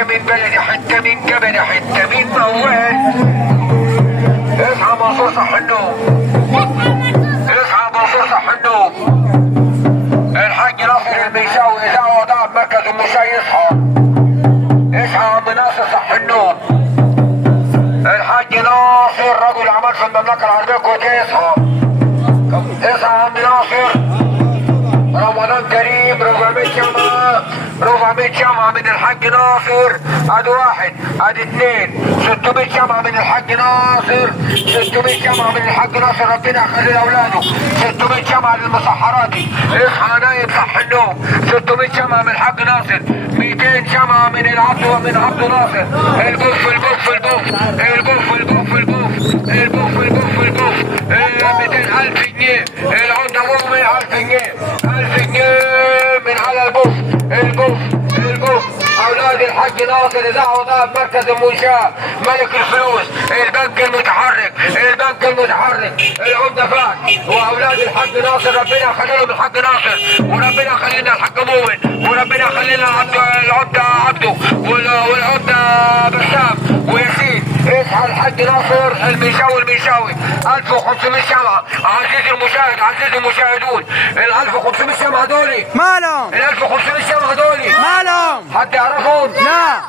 حتة من بلدي، حتة من جبلي، حتة من موال. اصحى منصور صح النوم، اصحى منصور صح النوم. الحاج ناصر البيشاوي اذا وضع بمركز المشاي يصحى. اصحى يا عم ناصر صح النوم. الحاج ناصر رجل اعمال في المملكة العربية الكويتية يصحى. اصحى يا عم ناصر. رمضان كريم 400 شمعة، 400 شمعة من الحاج ناصر. ادي واحد، ادي اثنين، 600 شمعة من الحاج ناصر، 600 شمعة من الحاج ناصر. ربنا يخلي لاولاده. 600 شمعة للمسحراتي. اصحى نايم صح النوم. 600 شمعة من الحاج ناصر. 200 شمعة من العبد ومن عبد ناصر. البوف البوف البوف البوف البوف البوف البوف البوف البوف. 200,000 جنيه. العمدة مؤمن 1000 جنيه. 1000 جنيه من على البوف البوف البوف. اولاد الحاج ناصر اذاعه وضعت مركز المنشاه ملك الفلوس. البنك المتحرك، البنك المتحرك. العمده فات واولاد الحاج ناصر. ربنا يخلي لهم الحاج ناصر، وربنا يخلي لنا الحاج مؤمن، وربنا يخلي لنا العمده عبده والعمده بسام وياسين. اصحى الحاج ناصر الميشاوي. الميشاوي 1500 شمعه. عزيزي المشاهد، عزيزي المشاهدون، ال 1500 شمعه دولي مالهم؟ ال 1500 شمعه دولي مالهم؟ حد يعرفهم؟ لا.